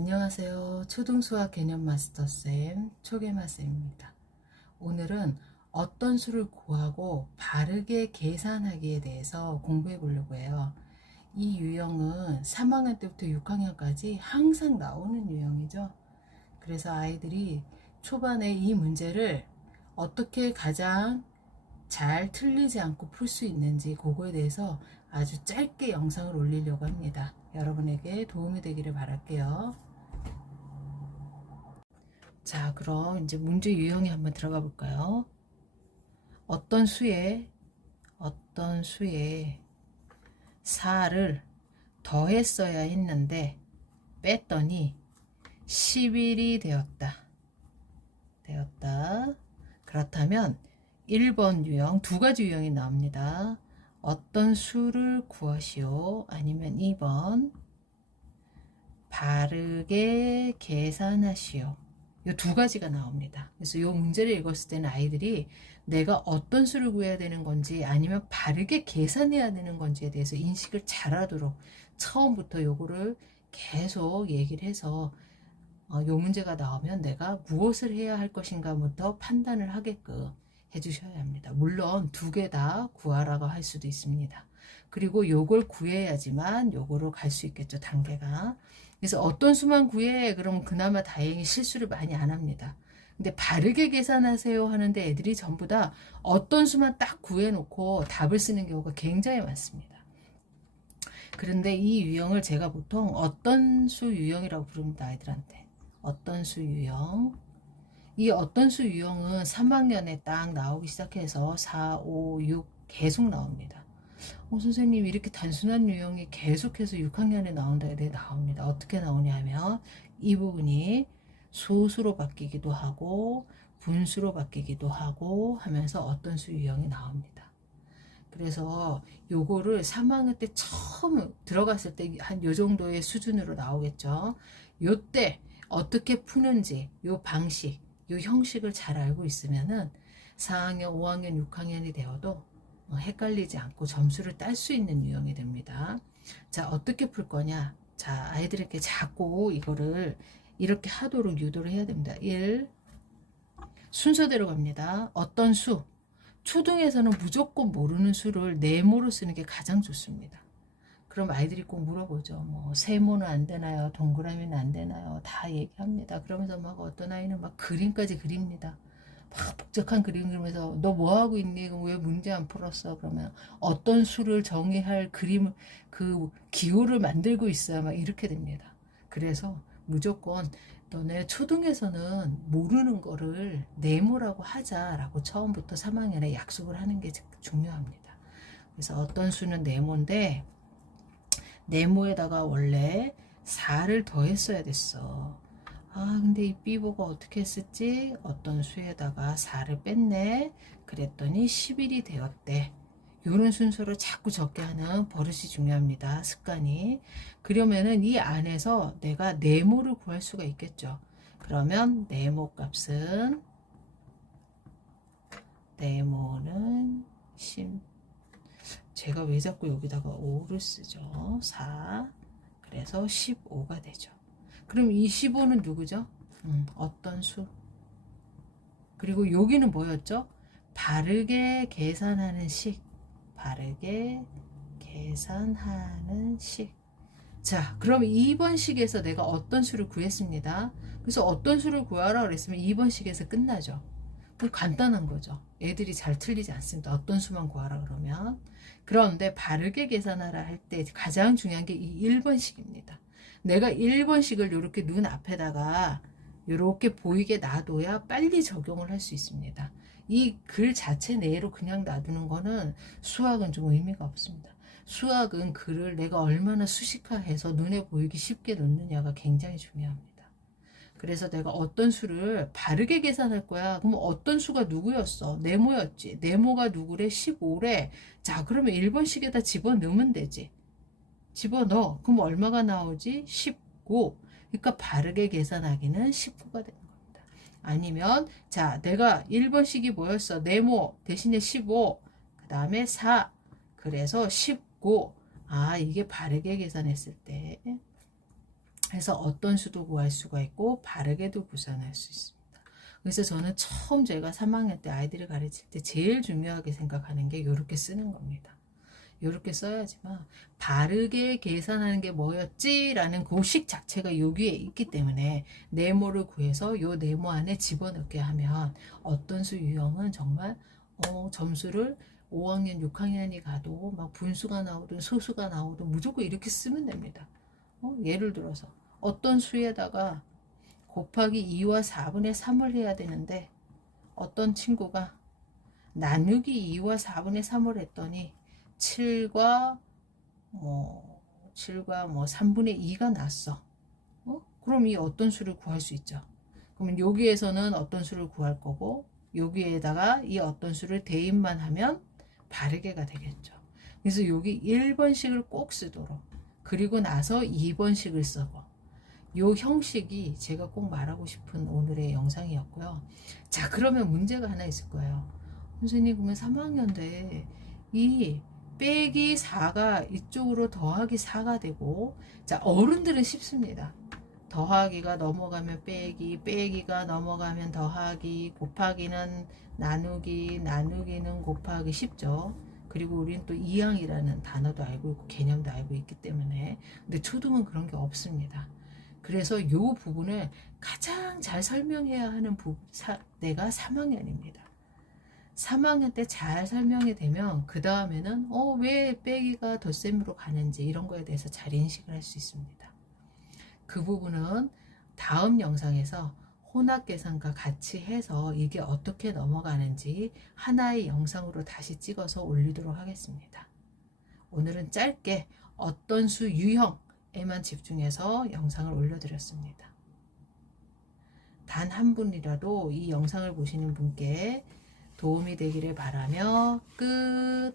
안녕하세요. 초등수학 개념 마스터쌤 초계마쌤입니다. 오늘은 어떤 수를 구하고 바르게 계산하기에 대해서 공부해 보려고 해요. 이 유형은 3학년 때부터 6학년까지 항상 나오는 유형이죠. 그래서 아이들이 초반에 이 문제를 어떻게 가장 잘 틀리지 않고 풀 수 있는지 그거에 대해서 아주 짧게 영상을 올리려고 합니다. 여러분에게 도움이 되기를 바랄게요. 자, 그럼 이제 문제 유형에 한번 들어가 볼까요? 어떤 수에 4를 더했어야 했는데 뺐더니 11이 되었다. 그렇다면 1번 유형, 두 가지 유형이 나옵니다. 어떤 수를 구하시오? 아니면 2번 바르게 계산하시오. 이 두 가지가 나옵니다. 그래서 이 문제를 읽었을 때는 아이들이 내가 어떤 수를 구해야 되는 건지 아니면 바르게 계산해야 되는 건지에 대해서 인식을 잘하도록 처음부터 요거를 계속 얘기를 해서 요 문제가 나오면 내가 무엇을 해야 할 것인가부터 판단을 하게끔 해주셔야 합니다. 물론 두 개 다 구하라고 할 수도 있습니다. 그리고 요걸 구해야지만 요거로 갈 수 있겠죠, 단계가. 그래서 어떤 수만 구해? 그러면 그나마 다행히 실수를 많이 안 합니다. 근데 바르게 계산하세요 하는데 애들이 전부 다 어떤 수만 딱 구해놓고 답을 쓰는 경우가 굉장히 많습니다. 그런데 이 유형을 제가 보통 어떤 수 유형이라고 부릅니다, 아이들한테. 어떤 수 유형. 이 어떤 수 유형은 3학년에 딱 나오기 시작해서 4, 5, 6 계속 나옵니다. 선생님 이렇게 단순한 유형이 계속해서 6학년에 나온다. 네, 나옵니다. 어떻게 나오냐면 이 부분이 소수로 바뀌기도 하고 분수로 바뀌기도 하고 하면서 어떤 수 유형이 나옵니다. 그래서 요거를 3학년 때 처음 들어갔을 때 한 요 정도의 수준으로 나오겠죠. 요때 어떻게 푸는지 요 방식, 요 형식을 잘 알고 있으면은 4학년, 5학년, 6학년이 되어도 헷갈리지 않고 점수를 딸 수 있는 유형이 됩니다. 자, 어떻게 풀 거냐? 자, 아이들에게 자꾸 이거를 이렇게 하도록 유도를 해야 됩니다. 1. 순서대로 갑니다. 어떤 수? 초등에서는 무조건 모르는 수를 네모로 쓰는 게 가장 좋습니다. 그럼 아이들이 꼭 물어보죠. 뭐 세모는 안 되나요? 동그라미는 안 되나요? 다 얘기합니다. 그러면서 막 어떤 아이는 막 그림까지 그립니다. 막 복잡한 그림 그리면서 너 뭐 하고 있니? 왜 문제 안 풀었어? 그러면 어떤 수를 정의할 그림을 그 기호를 만들고 있어야 막 이렇게 됩니다. 그래서 무조건 너네 초등에서는 모르는 거를 네모라고 하자라고 처음부터 3학년에 약속을 하는 게 중요합니다. 그래서 어떤 수는 네모인데 네모에다가 원래 4를 더했어야 됐어. 근데 이 삐보가 어떻게 했었지? 어떤 수에다가 4를 뺐네. 그랬더니 11이 되었대. 요런 순서를 자꾸 적게 하는 버릇이 중요합니다. 습관이. 그러면은 이 안에서 내가 네모를 구할 수가 있겠죠. 그러면 네모는 제가 왜 자꾸 여기다가 5를 쓰죠? 4. 그래서 15가 되죠. 그럼 이 15는 누구죠? 어떤 수? 그리고 여기는 뭐였죠? 바르게 계산하는 식. 바르게 계산하는 식. 자, 그럼 2번 식에서 내가 어떤 수를 구했습니다. 그래서 어떤 수를 구하라 그랬으면 2번 식에서 끝나죠. 간단한 거죠. 애들이 잘 틀리지 않습니다. 어떤 수만 구하라 그러면. 그런데 바르게 계산하라 할 때 가장 중요한 게 이 1번식입니다. 내가 1번식을 이렇게 눈 앞에다가 이렇게 보이게 놔둬야 빨리 적용을 할 수 있습니다. 이 글 자체 내로 그냥 놔두는 거는 수학은 좀 의미가 없습니다. 수학은 글을 내가 얼마나 수식화해서 눈에 보이기 쉽게 놓느냐가 굉장히 중요합니다. 그래서 내가 어떤 수를 바르게 계산할 거야. 그럼 어떤 수가 누구였어? 네모였지. 네모가 누구래? 15래. 자, 그러면 1번식에다 집어넣으면 되지. 집어넣어. 그럼 얼마가 나오지? 19. 그러니까 바르게 계산하기는 19가 되는 겁니다. 아니면 자, 내가 1번식이 뭐였어? 네모 대신에 15. 그 다음에 4. 그래서 19. 이게 바르게 계산했을 때 해서 어떤 수도 구할 수가 있고 바르게도 구사할 수 있습니다. 그래서 저는 처음 제가 3학년 때 아이들을 가르칠 때 제일 중요하게 생각하는 게 이렇게 쓰는 겁니다. 이렇게 써야지만 바르게 계산하는 게 뭐였지? 라는 고식 자체가 여기에 있기 때문에 네모를 구해서 요 네모 안에 집어넣게 하면 어떤 수 유형은 정말 점수를 5학년, 6학년이 가도 막 분수가 나오든 소수가 나오든 무조건 이렇게 쓰면 됩니다. 예를 들어서 어떤 수에다가 곱하기 2와 4분의 3을 해야 되는데 어떤 친구가 나누기 2와 4분의 3을 했더니 7과 3분의 2가 났어. 그럼 이 어떤 수를 구할 수 있죠. 그러면 여기에서는 어떤 수를 구할 거고 여기에다가 이 어떤 수를 대입만 하면 바르게가 되겠죠. 그래서 여기 1번식을 꼭 쓰도록 그리고 나서 2번식을 써고 요 형식이 제가 꼭 말하고 싶은 오늘의 영상이었고요. 자, 그러면 문제가 하나 있을 거예요. 선생님, 그러면 3학년인데 이 빼기 4가 이쪽으로 더하기 4가 되고, 자, 어른들은 쉽습니다. 더하기가 넘어가면 빼기, 빼기가 넘어가면 더하기, 곱하기는 나누기, 나누기는 곱하기 쉽죠. 그리고 우리는 또 이항이라는 단어도 알고 있고 개념도 알고 있기 때문에. 근데 초등은 그런 게 없습니다. 그래서 이 부분을 가장 잘 설명해야 하는 때가 3학년입니다. 3학년 때 잘 설명이 되면 그 다음에는 왜 빼기가 덧셈으로 가는지 이런 거에 대해서 잘 인식을 할 수 있습니다. 그 부분은 다음 영상에서 혼합계산과 같이 해서 이게 어떻게 넘어가는지 하나의 영상으로 다시 찍어서 올리도록 하겠습니다. 오늘은 짧게 어떤 수 유형에만 집중해서 영상을 올려드렸습니다. 단 한 분이라도 이 영상을 보시는 분께 도움이 되기를 바라며 끝.